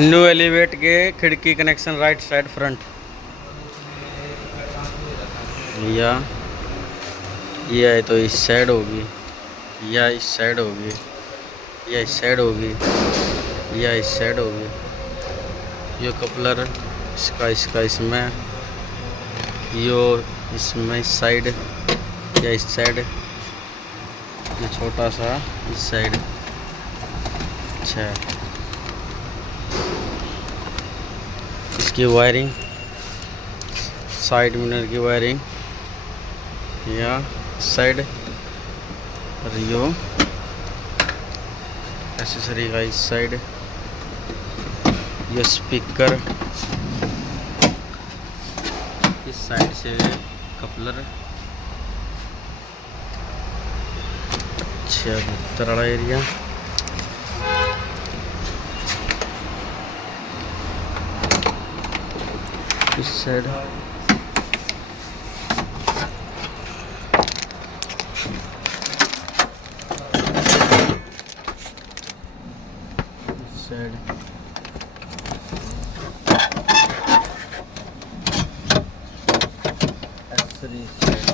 New elevate के खिड़की connection right side front. या ये है तो इस साइड होगी, या इस साइड होगी, या इस साइड होगी, या इस साइड होगी। ये कपलर इसका इसमें, यो इसमें इस साइड या इस साइड, ये छोटा सा इस साइड। अच्छा, इसकी वायरिंग, साइड मिरर की वायरिंग या साइड, और यो एसेसरी का इस साइड, ये स्पीकर इस साइड से, कपलर। अच्छा, भीतर वाला एरिया, इस साइड, इस साइड, एसेसरी साइड।